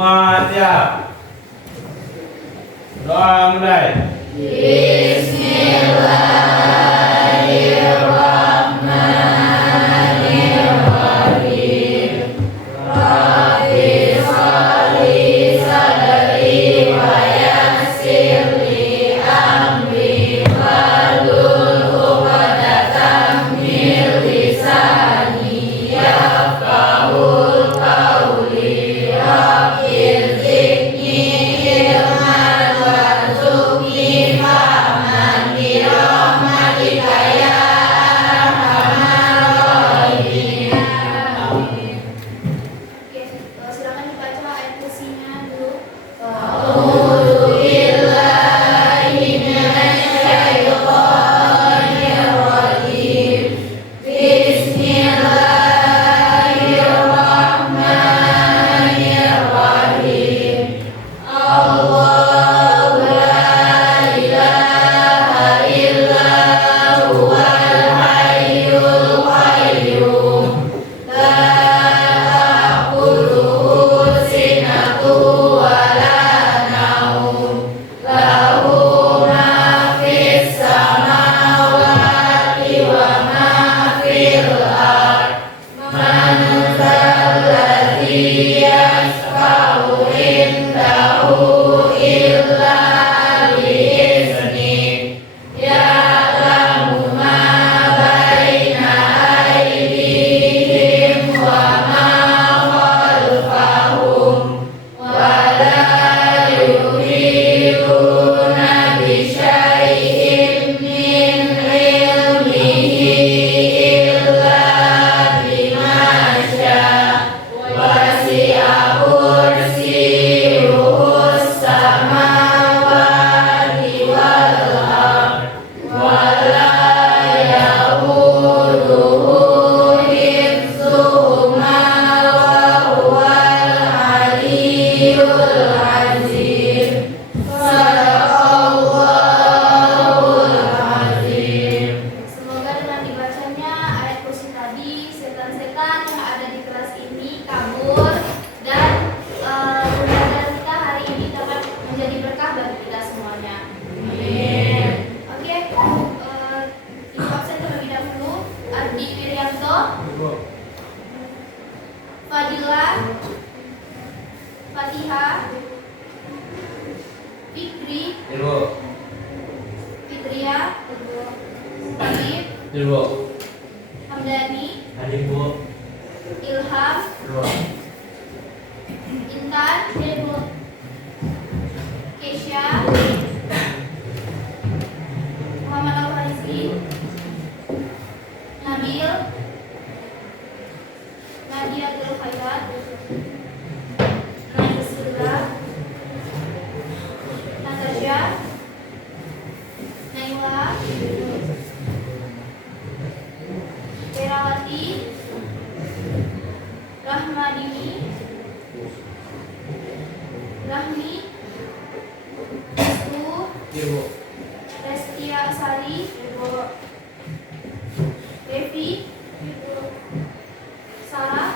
Semua siap. Doa mulai. Silakan dibaca ayat kursinya dulu. Semoga dengan dibacanya ayat kursi tadi, setan-setan yang ada di kelas ini kabur dan pembelajaran kita hari ini dapat menjadi berkah bagi kita semuanya. Amin. Oke, ibu absen terlebih dahulu. Ardi Wiryanto, Fadila, Fatihah, Fikri, Fitria, Habib, Hamdani, Ilham, Intan, Kesha, Muhammad Al-Farizi, Nabil, Nadia Abdul Khairat, Naik Surga, Natasha, Naila, Perawati, Rahmadini, Rahmi, Rizku, Restia Asari, Devi, Sarah,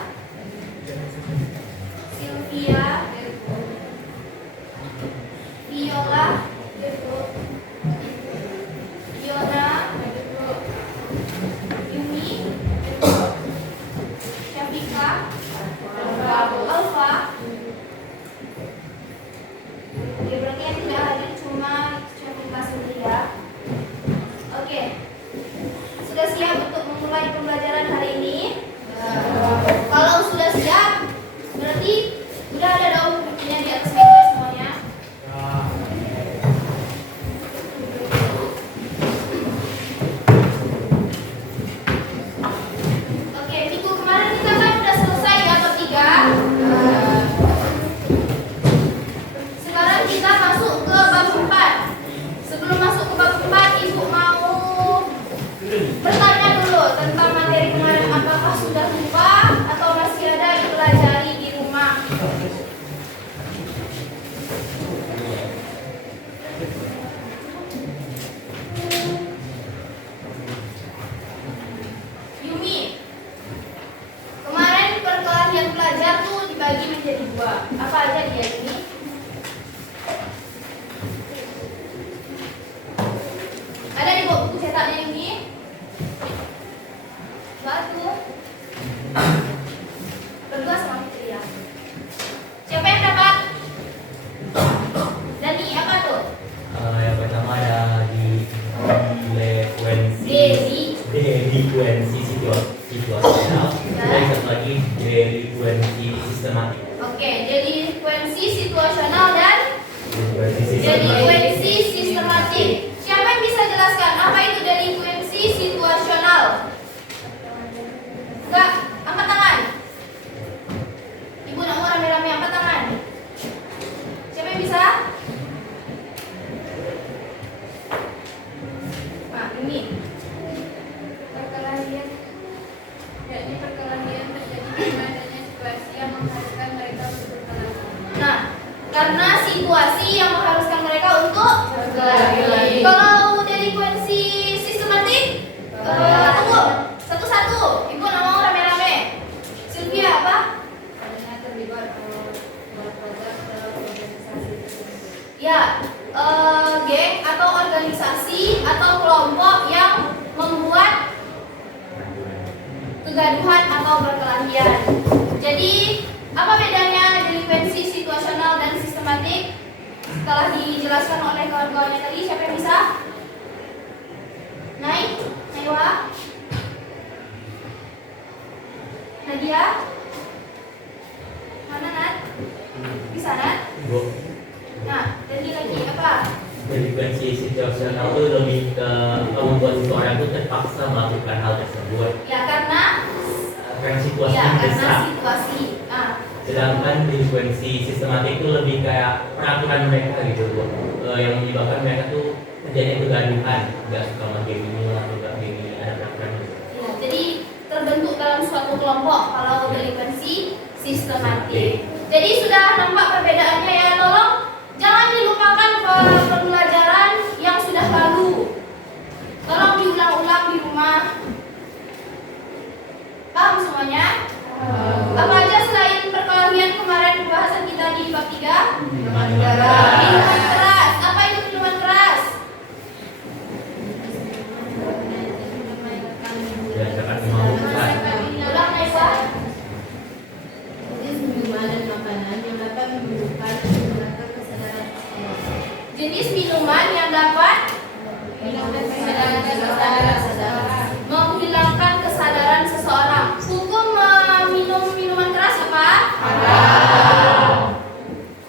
Sylvia, Viola, Yona, Yumi, Syafika, Alfa. Oke, berarti yang tidak hadir cuma Syafika sendiri ya. Oke, sudah siap untuk memulai pembelajaran Coba, apa aja dia ini? Ada di buku cetaknya ini? Batu. Berdua sama Fitri ya. Siapa yang dapat? Dani, apa tuh? Yang pertama ada di delikuensi situasional, dan satu lagi delikuensi sistematik. Oke, delikuensi situasional dan Delikuensi delikuensi sistematik. Siapa yang bisa jelaskan apa itu delikuensi situasional? Enggak, angkat tangan. Ibu nak mau rame-rame angkat tangan. Siapa yang bisa? Nah, ini perkelahian. Yakni perkelahian terjadi karena adanya situasi yang mengharuskan mereka untuk berkelahi. Nah, karena situasi yang mengharuskan mereka untuk berkelahi. Kalau delikuensi sistematik, tunggu satu-satu. Ibu nak mau rame-rame. Sylvia apa? Karena terlibat berprogram dalam organisasi tersebut. Ya, geng atau organisasi atau kelompok yang membuat kegaduhan atau perkelahian. Jadi, apa bedanya delikuensi situasional dan sistematik? Setelah dijelaskan oleh kawan-kawannya tadi, siapa yang bisa? Naiwa? Nadia? Mana Nat? Bisa Nat? Nah, jadi lagi apa? Delikuensi situasional itu lebih ke membuat seseorang itu terpaksa melakukan hal tersebut Ya karena situasinya karena mendesak. situasi. Sedangkan delikuensi sistematik itu lebih kayak peraturan mereka gitu loh, yang menyebabkan mereka tuh terjadi kegaduhan, nggak suka sama game ini atau nggak game ini, ada peraturan gitu. Ya, jadi terbentuk dalam suatu kelompok kalau delikuensi sistematik. Jadi sudah nampak perbedaannya ya. Tolong jangan dilupakan pembelajaran yang sudah lalu. Tolong diulang-ulang di rumah. Paham semuanya? Apa aja selain perkelahian kemarin pembahasan kita di bab 3? Minuman Minuman keras. Apa itu minuman keras? berdasarkan kemampuan. Ulang Naiwa. Jenis minuman dan makanan yang dapat menumbuhkan dan meningkatkan kesadaran seseorang. Jenis minuman yang dapat menghilangkan kesadaran seseorang. Hukum minum minuman keras apa?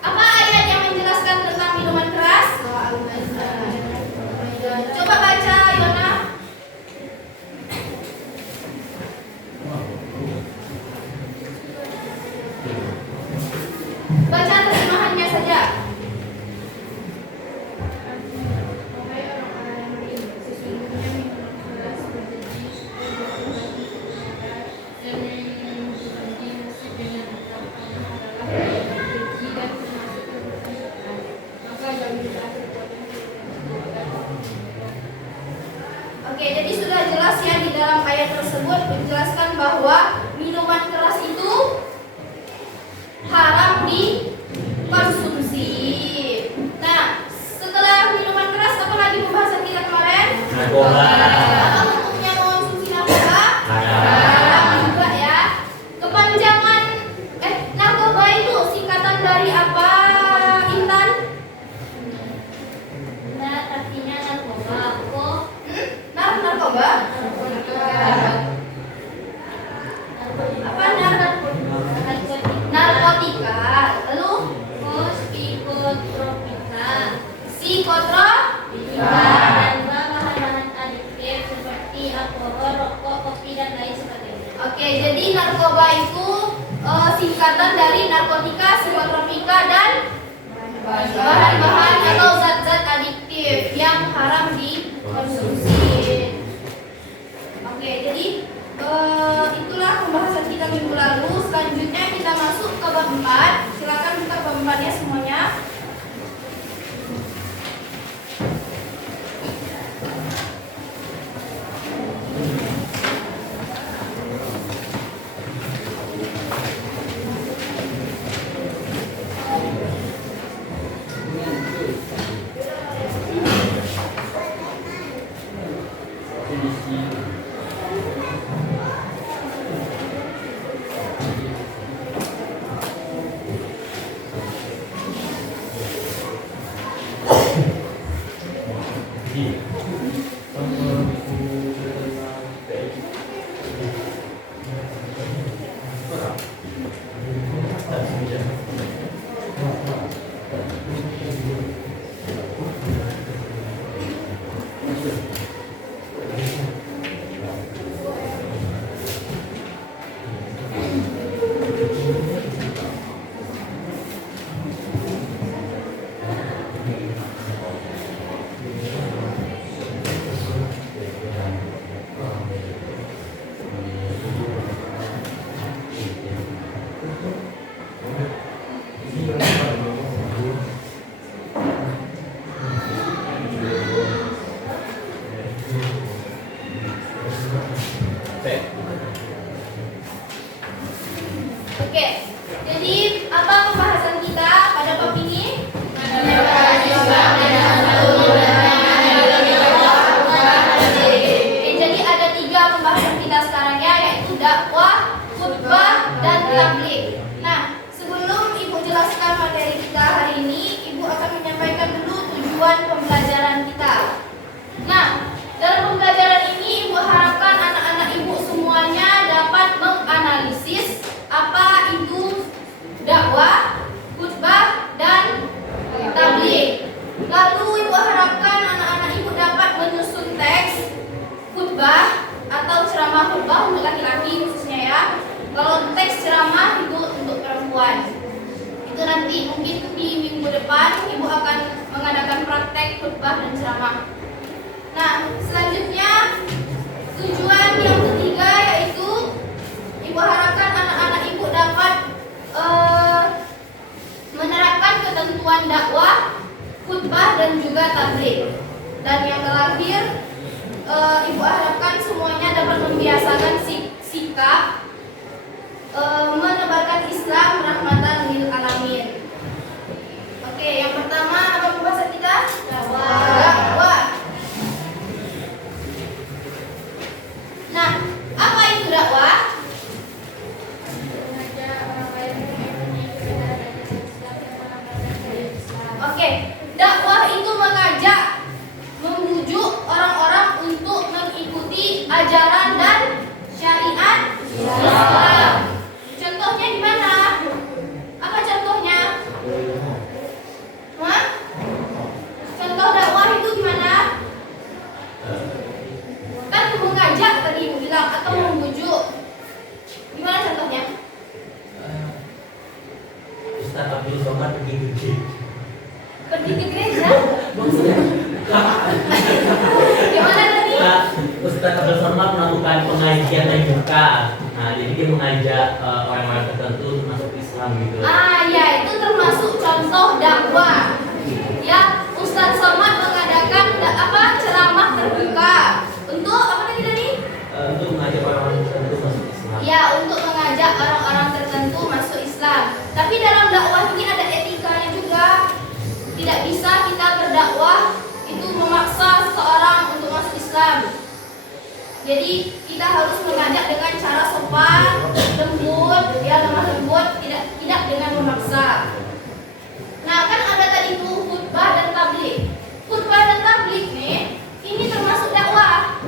Apa ayat yang menjelaskan tentang minuman keras? Coba baca Yona. Baca terjemahannya saja. Oke, jadi sudah jelas ya di dalam ayat tersebut menjelaskan bahwa minuman keras itu haram dikonsumsi. Nah, setelah minuman keras apa lagi pembahasan kita kemarin? Narkoba. Apa hukumnya mengonsumsi narkoba? Haram juga ya. Kepanjangan narkoba itu singkatan dari apa, Intan? Nah, artinya narkoba. Narkoba? Apa narkotika? Lalu psikotropika Dan bahan-bahan adiktif seperti alkohol, rokok, kopi dan lain sebagainya. Oke, jadi narkoba itu singkatan dari narkotika, psikotropika dan bahan-bahan atau zat-zat adiktif yang haram dikonsumsi. Oke, jadi itulah pembahasan kita minggu lalu. Selanjutnya kita masuk ke bab 4. Silakan buka bab 4-nya semuanya. Oke, jadi apa pembahasan kita pada bab ini? Jadi ada 3 pembahasan kita sekarang ya, yaitu dakwah, khutbah, dan tabligh. Nah, sebelum Ibu jelaskan materi kita hari ini, Ibu akan menyampaikan dulu tujuan pembelajaran kita. Nah, dalam pembelajaran ini Ibu harapkan anak-anak Ibu semuanya dapat menganalisis apa itu dakwah, khutbah, dan tabligh. Lalu Ibu harapkan anak-anak Ibu dapat menyusun teks khutbah atau ceramah khutbah untuk laki-laki khususnya ya. Kalau teks ceramah itu untuk perempuan. Itu nanti mungkin di minggu depan Ibu akan mengadakan praktek khutbah dan ceramah. Nah, selanjutnya tujuan yang ketiga yaitu Ibu harapkan anak-anak Ibu dapat menerapkan ketentuan dakwah, khutbah, dan juga tabligh. Dan yang terakhir, Ibu harapkan semuanya dapat membiasakan sikap menebarkan Islam rahmatan lil alamin. Oke, yang pertama apa pembahasan kita? Dakwah. Nah, apa itu dakwah? Oke, dakwah itu mengajak, membujuk orang-orang untuk mengikuti ajaran dan syariat Islam. Contohnya di mana? Apa contohnya? Hah? Contoh dakwah itu gimana? Kan mengajak tadi Ibu bilang atau membujuk. Gimana contohnya? Ustaz Abdul Somad Pergi ke gereja? Gimana tadi? Ustaz Abdul Somad melakukan pengajian terbuka. Nah, jadi dia mengajak orang-orang tertentu untuk masuk Islam gitu. Ya, itu termasuk contoh dakwah. Ya, Ustaz Somad mengadakan ceramah terbuka. Untuk apa tadi? Untuk mengajak orang-orang tertentu masuk Islam. Ya, untuk mengajak orang-orang tertentu masuk Islam. Tapi dalam dakwah ini ada etikanya juga. Tidak bisa kita berdakwah itu memaksa seseorang untuk masuk Islam. Jadi kita harus mengajak dengan cara sopan, lembut, ya lemah lembut, tidak dengan memaksa. Nah, kan ada tadi itu khutbah dan tabligh. Khutbah dan tabligh nih, ini termasuk dakwah.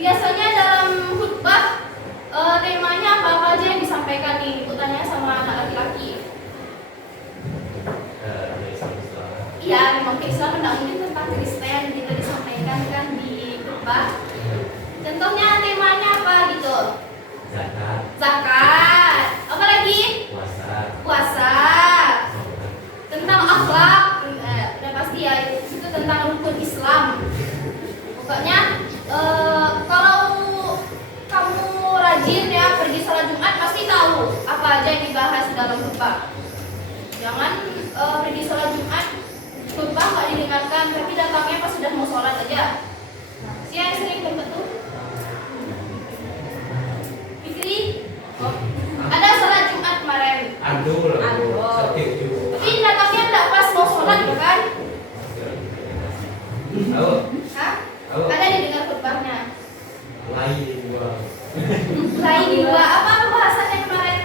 Biasanya dalam khutbah temanya apa aja yang disampaikan nih? Ibu tanya sama anak laki-laki. Iya, memang Islam tidak mungkin tentang Kristen gitu disampaikan kan di khutbah. Contohnya temanya apa gitu? Zakat. Apa lagi? Puasa. Tentang akhlak. Udah pasti ya, itu tentang rukun Islam. Pokoknya kalau kamu rajin ya pergi sholat Jumat pasti tahu apa aja yang dibahas dalam khutbah. Jangan pergi sholat Jumat khutbah nggak didengarkan, tapi datangnya pas sudah mau sholat aja. Siapa yang sering betul? Fikri? Ada sholat Jumat kemarin. Adul. Tapi datangnya nggak pas mau sholat kan? Hah? Ada didengar khutbahnya? Lain dua. Apa pembahasannya kemarin?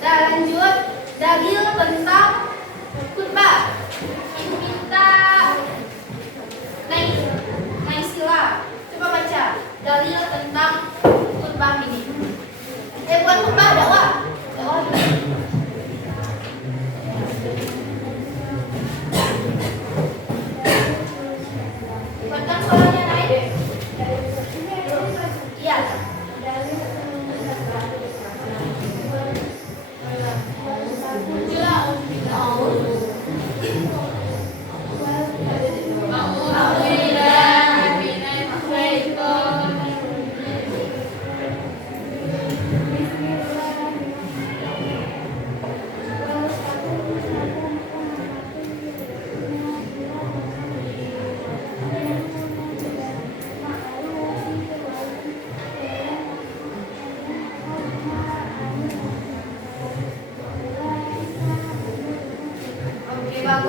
Nah, lanjut dalil tentang khutbah. Ibu minta Naisila coba baca dalil tentang khutbah ini. Bukan khutbah, dakwah. Bukan suaranya naik deh.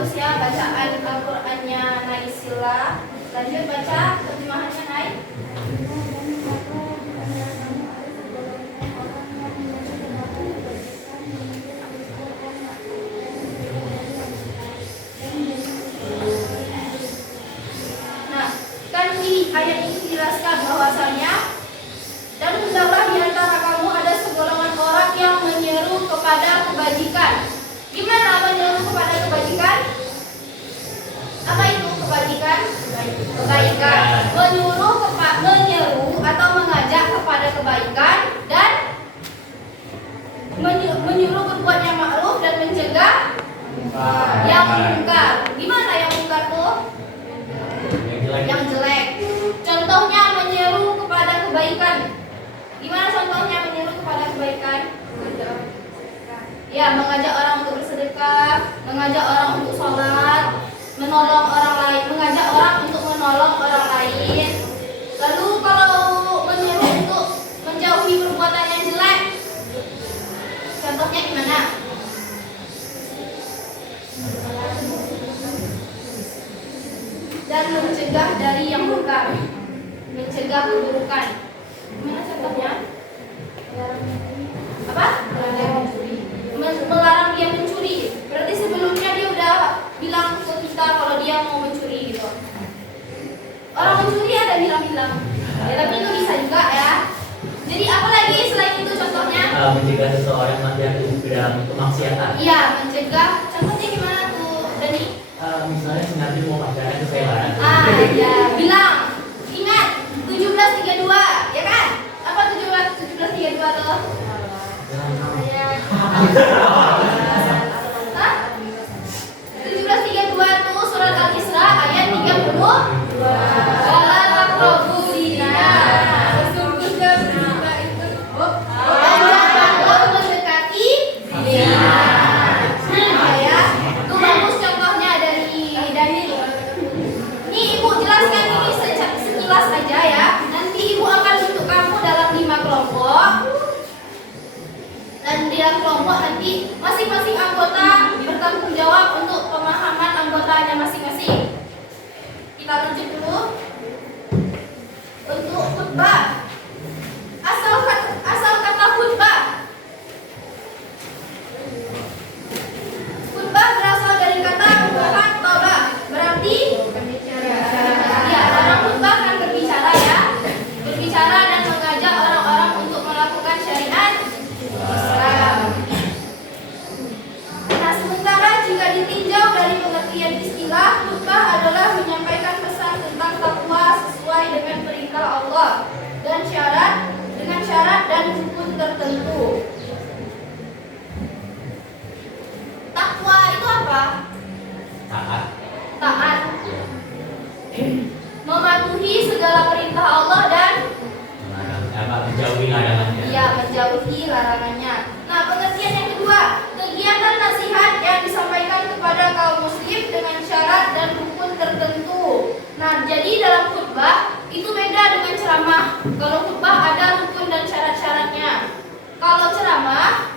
bagus ya bacaan Al-Qur'annya Naisila. Lanjut baca terjemahannya Naik. Nah, kan di ayat ini dijelaskan bahwasanya dan hendaklah di antara kamu ada segolongan orang yang menyeru kepada kebajikan. Gimana menyeru kepada kebajikan? Apa itu kebajikan? Kebaikan. Menyeru atau mengajak kepada kebaikan dan menyuruh berbuat yang ma'ruf dan mencegah yang munkar. Gimana yang munkar tuh? Yang jelek. Contohnya menyeru kepada kebaikan. Gimana contohnya menyeru kepada kebaikan? Ya, mengajak orang untuk bersedekah, mengajak orang untuk sholat, menolong orang lain, mengajak orang untuk menolong orang lain. Lalu kalau menyeru untuk menjauhi perbuatan yang jelek, contohnya gimana? Dan mencegah dari yang munkar, mencegah keburukan. Gimana contohnya? Apa? Melarang dia mencuri. Berarti sebelumnya dia udah bilang ke kita kalau dia mau mencuri gitu. Orang mencuri ada bilang-bilang. Ya, tapi itu bisa juga ya. Jadi apa lagi selain itu contohnya? Mencegah seseorang terjatuh ke dalam kemaksiatan. Iya, mencegah. Contohnya gimana tuh, Dani? Misalnya si Nabi mau pacaran ke saya. Ya, bilang. Ingat 1732, ya kan? Apa 1732 tuh? Hah? 1732 tuh surat Al-Isra ayat 30. Wala taqrabu zina. Sesungguhnya zina itu janganlah mendekati zina. Ya, itu bagus contohnya dari Daniel. Nih Ibu jelaskan ini sekilas aja ya. Nanti Ibu akan bentuk kamu dalam 5 kelompok. Dan di dalam kelompok nanti masing-masing anggota bertanggung jawab untuk pemahaman anggotanya masing-masing. Kita lanjut dulu. Untuk khutbah. Asal kata khutbah. Khutbah berasal dari kata khattabah. Berarti ya, dalam khutbah kan berbicara ya. Berbicara dan mengajak orang-orang untuk melakukan syariat Islam. Nah, sementara jika ditinjau dari pengertian istilah, khutbah adalah menyampaikan pesan tentang takwa sesuai dengan perintah Allah dan syarat dan rukun tertentu. Takwa itu apa? Taat. Mematuhi segala perintah Allah dan menjauhi larangannya. iya, menjauhi larangannya. Nah, pengertian yang kedua, kegiatan nasihat yang disampaikan kepada kaum muslim dengan syarat dan rukun tertentu. Nah, jadi dalam khutbah itu beda dengan ceramah. Kalau khutbah ada rukun dan syarat-syaratnya. Kalau ceramah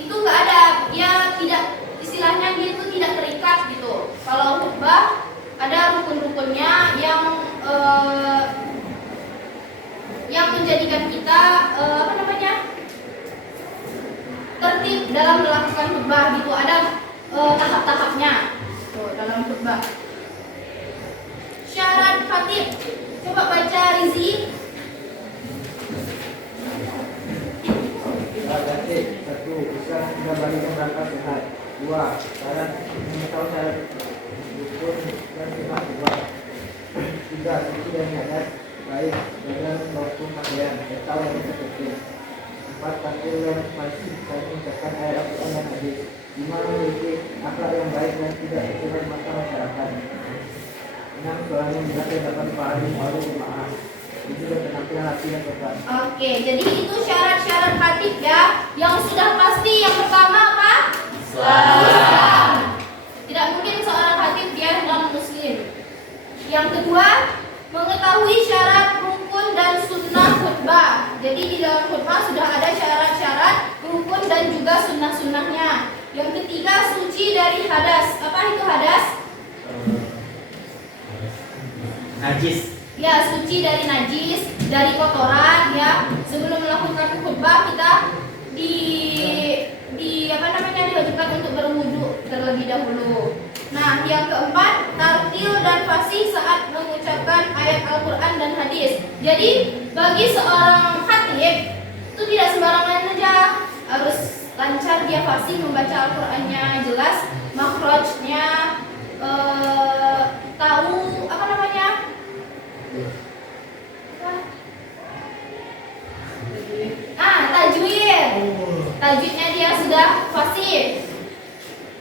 itu nggak ada, dia tidak, istilahnya dia itu tidak terikat gitu. Kalau khutbah ada rukun-rukunnya yang menjadikan kita tertib dalam melakukan khutbah gitu. Ada tahap-tahapnya tuh dalam khutbah. Syarat khatib, coba baca Rizi. Satu, bisa sudah balik berangkat sehat. Dua, syarat mengetahui syarat rukun dan sunnah khutbah. Tiga, suci dan niat baik dengan waktu pakaian atau yang tertentu. Empat, takdir dan masih saya mengucapkan ayat Al-Quran dan hadis. Lima, memiliki akhlak yang baik dan tidak terlibat mata masyarakat. Enam, soalnya menjaga dapat pahami malu jemaah. Itu sudah penampilan hati dan sopan. Oke, jadi itu syarat-syarat khatib ya. Yang sudah pasti yang pertama apa? Islam. Tidak mungkin seorang khatib dia non-muslim. Yang kedua, mengetahui syarat rukun dan sunnah khutbah. Jadi di dalam khutbah sudah ada syarat-syarat rukun dan juga sunnah-sunnahnya. Yang ketiga, suci dari hadas. Apa itu hadas? Najis. Ya, suci dari najis, dari kotoran ya. Sebelum melakukan khutbah kita diwajibkan untuk berwudu terlebih dahulu. Nah, yang keempat, tartil dan fasih saat mengucapkan ayat Al-Qur'an dan hadis. Jadi, bagi seorang khatib itu tidak sembarangan saja, harus lancar dia fasih membaca Al-Qur'annya jelas, makhrajnya tahu apa namanya? Tajwid. Tajwidnya dia sudah fasih.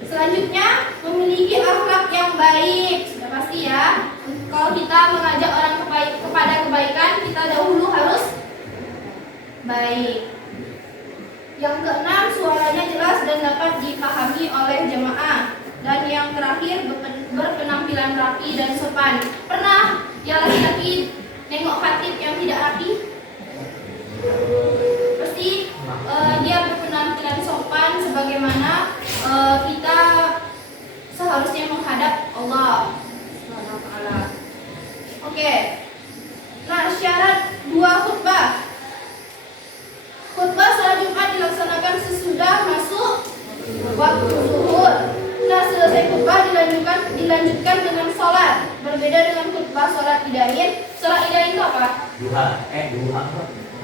Selanjutnya, memiliki akhlak yang baik. Sudah pasti ya. Kalau kita mengajak orang kepada kebaikan, kita dahulu harus baik. Yang keenam, suaranya jelas dan dapat dipahami oleh jemaah. Dan yang terakhir, berpenampilan rapi dan sopan. Pernah yang laki-laki nengok khatib yang tidak rapi? Pasti dia berpenampilan sopan sebagaimana kita seharusnya menghadap Allah Subhanahu wa taala. Oke. Nah, syarat 2 khutbah. Khutbah salat Jumat dilaksanakan sesudah masuk waktu zuhur. Nah, selesai khutbah dilanjutkan dengan sholat. Berbeda dengan khutbah sholat idain. Sholat idain itu apa?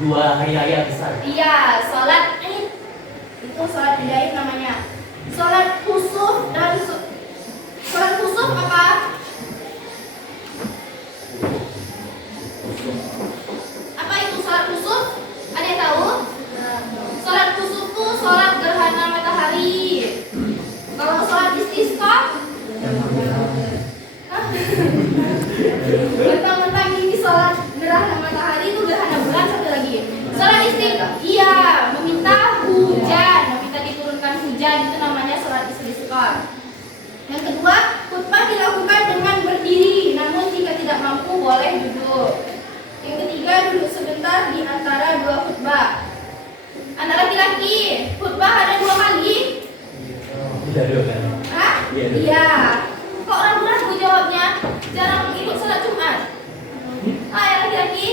Dua hari raya besar. Iya, sholat Id. Itu sholat idain namanya. Sholat khusuf dan sholat khusuf apa? Apa itu sholat khusuf? Ada yang tahu? Sholat khusuf itu sholat gerhana matahari. Kalau sholat istisqa, mentang-mentang ini sholat gerhana matahari itu gerhana bulan, satu lagi. Sholat istisqa, iya, meminta hujan, meminta diturunkan hujan, itu namanya sholat istisqa. Yang kedua, khutbah dilakukan dengan berdiri, namun jika tidak mampu boleh duduk. Yang ketiga, duduk sebentar di antara 2 khutbah. Anak laki-laki, khutbah ada 2 kali. Hah? Iya. Kok ragu-ragu jawabnya? Jarang ikut sholat Jumat. Yang laki-laki.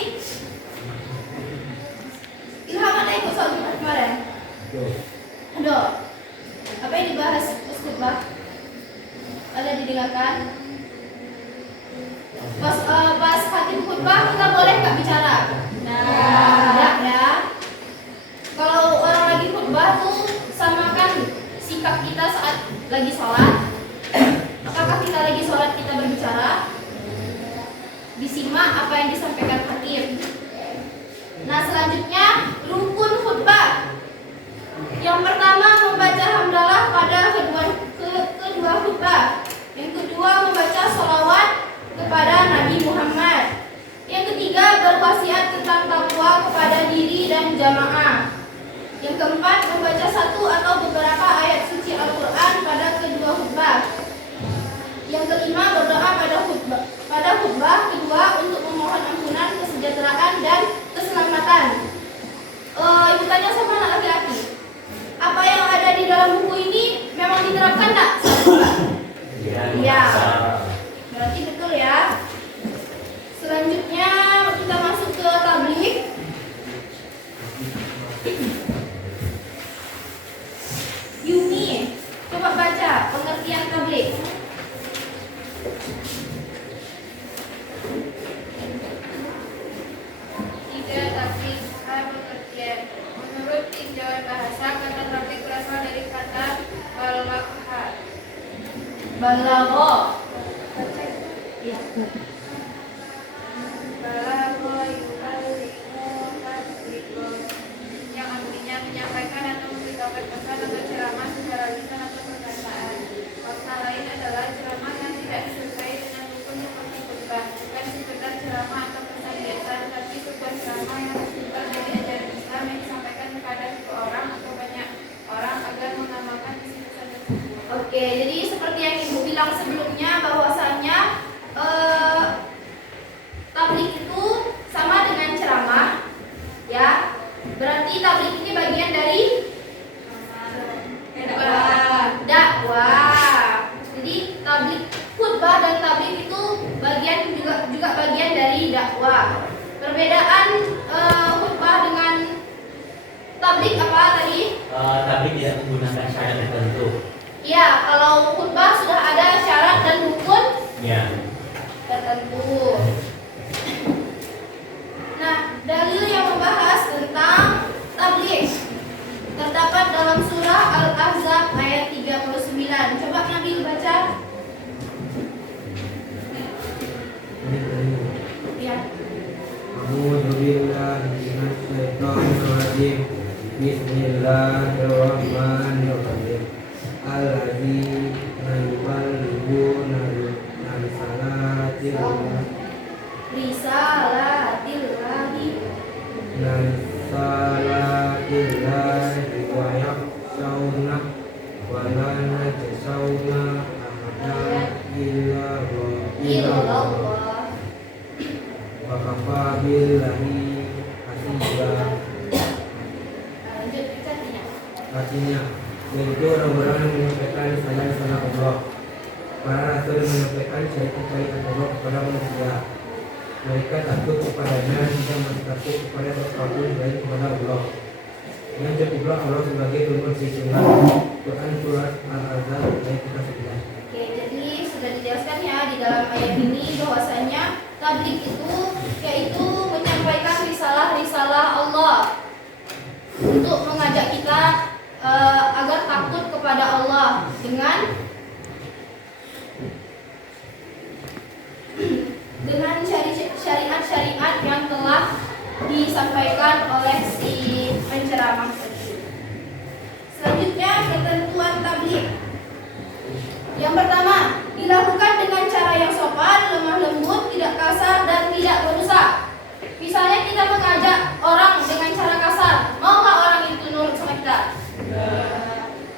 Ilham ada ikut sholat Jumat kemarin? Aduh. Apa yang dibahas khutbah? Ada didengarkan? Pas khatib khutbah kita boleh nggak bicara? Tidak ya. Kalau orang lagi khutbah tuh samakan sikap kita saat lagi sholat. Apakah kita lagi sholat kita berbicara? Disimak apa yang disampaikan khatib. Nah, selanjutnya rukun khutbah. Yang pertama membaca hamdalah pada kedua khutbah. Yang kedua membaca sholawat kepada Nabi Muhammad. Yang ketiga berwasiat tentang takwa kepada diri dan jamaah. Yang keempat membaca 1 atau beberapa ayat suci Al-Quran pada kedua khutbah. Yang kelima berdoa pada khutbah kedua untuk memohon ampunan, kesejahteraan dan keselamatan. Ibu tanya sama anak laki-laki, apa yang ada di dalam buku ini memang diterapkan tak? Iya. Berarti betul ya. Selanjutnya kita masuk ke tabligh. Yumi, coba baca pengertian tabligh. Tabligh pengertian. Menurut tinjauan bahasa, kata tabligh berasal dari kata balagha. Balagha. Balagha yuballighu tabligho, yang artinya menyampaikan atau memberitahukan pesan atau ceramah secara lisan atau perkataan. Makna lain adalah ceramah yang tidak disertai dengan rukun seperti khutbah, bukan sekedar ceramah atau pesan biasa, tetapi sebuah ceramah yang bersumber dari ajaran Islam yang disampaikan kepada satu orang atau banyak orang agar mengamalkan isi pesan tersebut. Oke, jadi seperti yang Ibu bilang sebelumnya bahwasanya dakwah. Perbedaan khutbah dengan tablik apa tadi? Tablik tidak menggunakan syarat tertentu. Iya, kalau khutbah sudah ada syarat dan rukun Ya. tertentu. Nah, dalil yang membahas tentang tabligh terdapat dalam surah Al-Ahzab ayat 39. Coba Nabil baca. Ya. A'udzubillahiminasyaitonirrajim. Bismillahirrahmanirrahim. Alladzina yuballighuna risalatillah wa yakhshawna wa la yakhshawna ahadan illa Allah wa kafa billahi hasiba. Lanjut artinya. Artinya, yaitu orang-orang yang menyampaikan risalah Allah. Para rasul menyampaikan syariat-syariat Allah kepada manusia. Mereka takut kepadanya dan tidak masih takut kepada sesuatu selain kepada Allah. Yang kedua, Allah sebagai firman sesungguhnya Quran surat Al-Ahzab ayat 11. Oke, jadi sudah dijelaskan ya di dalam ayat ini bahwasanya tabligh itu yaitu menyampaikan risalah-risalah Allah untuk mengajak kita agar takut kepada Allah dengan syariat-syariat yang telah disampaikan oleh si penceramah tadi. Selanjutnya ketentuan tabligh. Yang pertama, dilakukan dengan cara yang sopan, lemah lembut, tidak kasar dan tidak berusak. Misalnya kita mengajak orang dengan cara kasar, mau nggak orang itu nurut sama kita?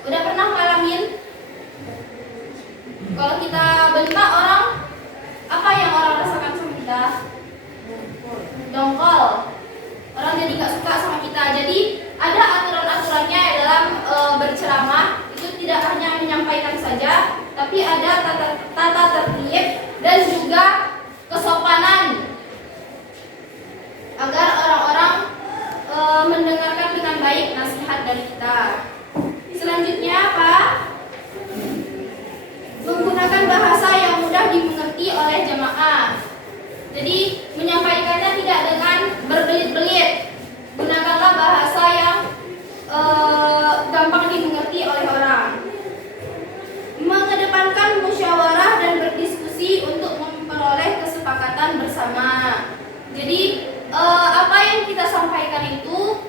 Udah pernah ngalamin? Kalau kita bentak orang, apa yang orang rasakan sama kita? Dongkol. Orang jadi nggak suka sama kita. Jadi ada aturan-aturannya dalam berceramah. Itu tidak hanya menyampaikan saja, tapi ada tata tertib dan juga kesopanan agar orang-orang mendengarkan dengan baik nasihat dari kita. Selanjutnya apa? Menggunakan bahasa yang mudah dimengerti oleh jemaah. Jadi menyampaikannya tidak dengan berbelit-belit. Gunakanlah bahasa yang gampang dimengerti oleh orang. Mengedepankan musyawarah dan berdiskusi untuk memperoleh kesepakatan bersama. Jadi apa yang kita sampaikan itu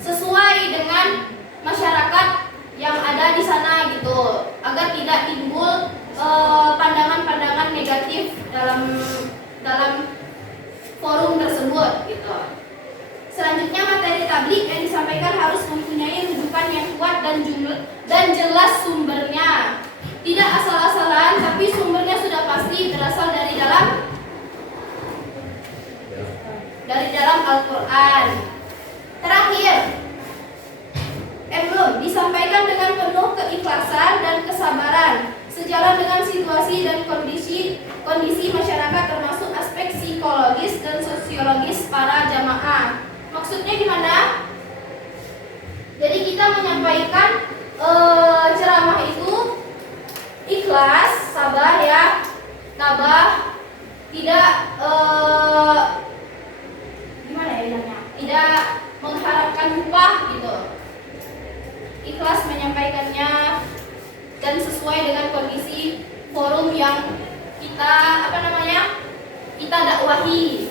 sesuai dengan masyarakat yang ada di sana gitu, agar tidak timbul pandangan-pandangan negatif dalam forum tersebut gitu. Selanjutnya materi tabligh yang disampaikan harus mempunyai rujukan yang kuat dan jelas sumbernya. Tidak asal-asalan, tapi sumbernya sudah pasti berasal dari dalam Al-Qur'an. Terakhir, belum disampaikan dengan penuh keikhlasan dan kesabaran, sejalan dengan situasi dan kondisi masyarakat termasuk aspek psikologis dan sosiologis para jamaah. Maksudnya gimana? Jadi kita menyampaikan ceramah itu ikhlas, sabar ya, tabah, tidak gimana ya bilangnya? Tidak mengharapkan upah gitu. Ikhlas menyampaikannya dan sesuai dengan kondisi forum yang kita kita dakwahi.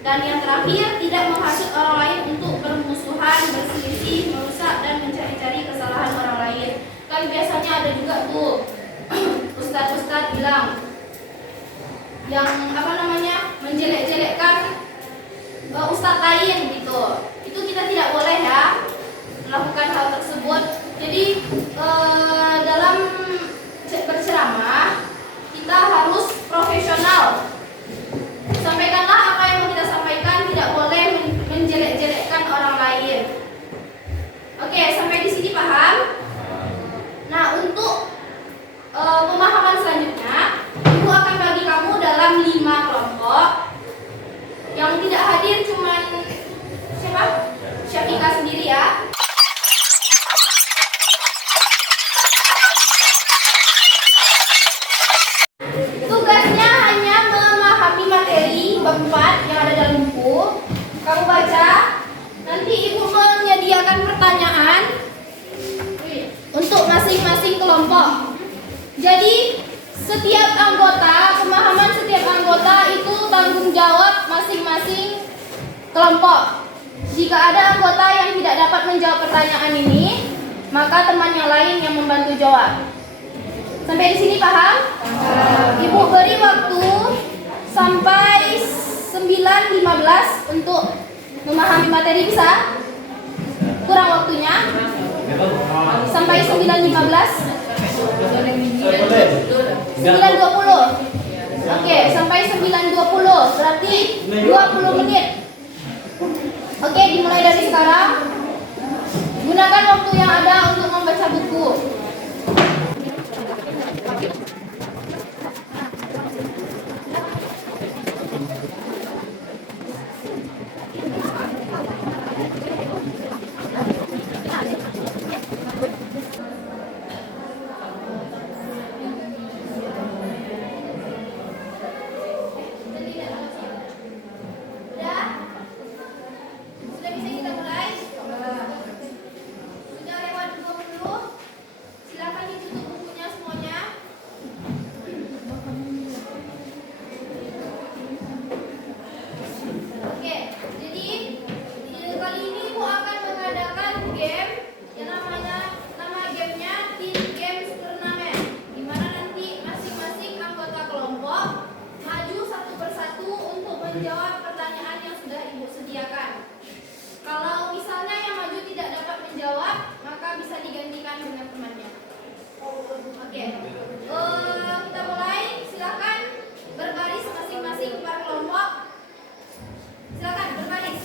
Dan yang terakhir, tidak menghasut orang lain untuk bermusuhan, berselisih, merusak dan mencari-cari kesalahan orang lain. Kan biasanya ada juga tuh ustadz bilang yang menjelek-jelekkan ustadz lain gitu. Itu kita tidak boleh ya melakukan hal tersebut. Jadi dalam berceramah kita harus profesional. Sampaikanlah apa yang mau kita sampaikan, tidak boleh menjelek-jelekkan orang lain. Oke, sampai di sini paham? Nah, untuk pemahaman selanjutnya, Ibu akan bagi kamu dalam 5 kelompok. kelompok. Jadi setiap anggota, pemahaman setiap anggota itu tanggung jawab masing-masing kelompok. Jika ada anggota yang tidak dapat menjawab pertanyaan ini, maka teman yang lain yang membantu jawab. Sampai di sini paham? Ibu beri waktu sampai 9.15 untuk memahami materi, bisa? Kurang waktunya? Sampai 9.15? 9.20. Oke, sampai 9.20. Berarti 20 menit. Oke, dimulai dari sekarang. Gunakan waktu yang ada untuk membaca buku. Sudah bisa kita mulai? Sudah lewat 20. Silakan ditutup bukunya semuanya. Oke, jadi kali ini Ibu akan mengadakan game yang nama gamenya Team Games Turnamen, di mana nanti masing-masing anggota kelompok maju satu persatu untuk menjawab pertanyaan yang sudah Ibu sediakan. Kalau misalnya yang maju tidak dapat menjawab, maka bisa digantikan dengan temannya. Oke, kita mulai. Silakan berbaris masing-masing per kelompok. Silakan berbaris.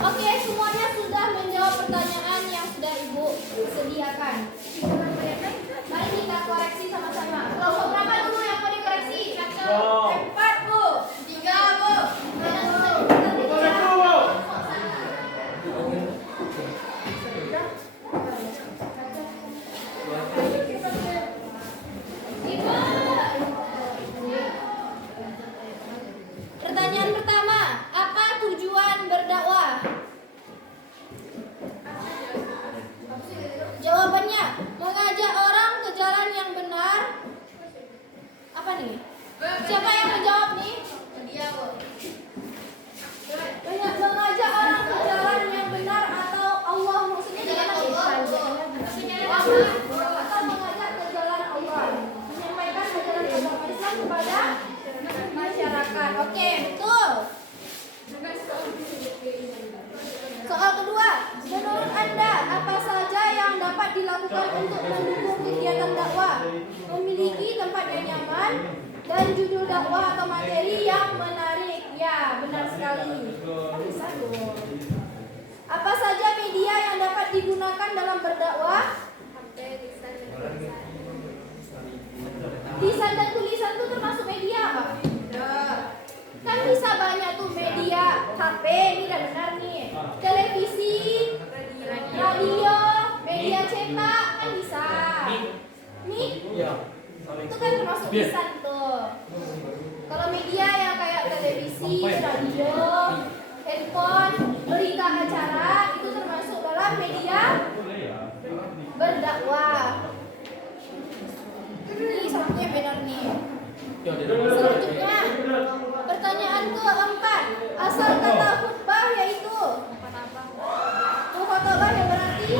Oke, semuanya sudah menjawab pertanyaan yang sudah Ibu sediakan. Mari kita koreksi sama-sama. Kelompok berapa dulu yang mau dikoreksi? 4, Bu. 3, Bu. Pertanyaan pertama, apa tujuan berdakwah? Jawabannya, mengajak orang ke jalan yang benar. Apa nih? Siapa yang menjawab nih? Dia, Bu. Mengajak orang ke jalan yang benar atau Allah maksudnya jalan Allah. Atau mengajak ke jalan Allah. Menyampaikan ajaran agama Islam kepada masyarakat. Oke, betul. Soal kedua, menurut Anda apa saja yang dapat dilakukan untuk mendukung kegiatan dakwah? Memiliki tempat yang nyaman dan judul dakwah atau materi yang menarik. Ya, benar sekali. Bisa dong. Apa saja media yang dapat digunakan dalam berdakwah? Lisan dan tulisan itu termasuk media apa? Kan bisa banyak tuh media, HP, ini udah benar nih. Televisi, radio, media cetak kan bisa. Nih, itu kan termasuk lisan tuh. Kalau media yang kayak televisi, radio, handphone, berita acara itu termasuk dalam media berdakwah. Ini satunya benar nih. Selanjutnya, pertanyaan keempat, asal kata khutbah yaitu mukhatabah yang berarti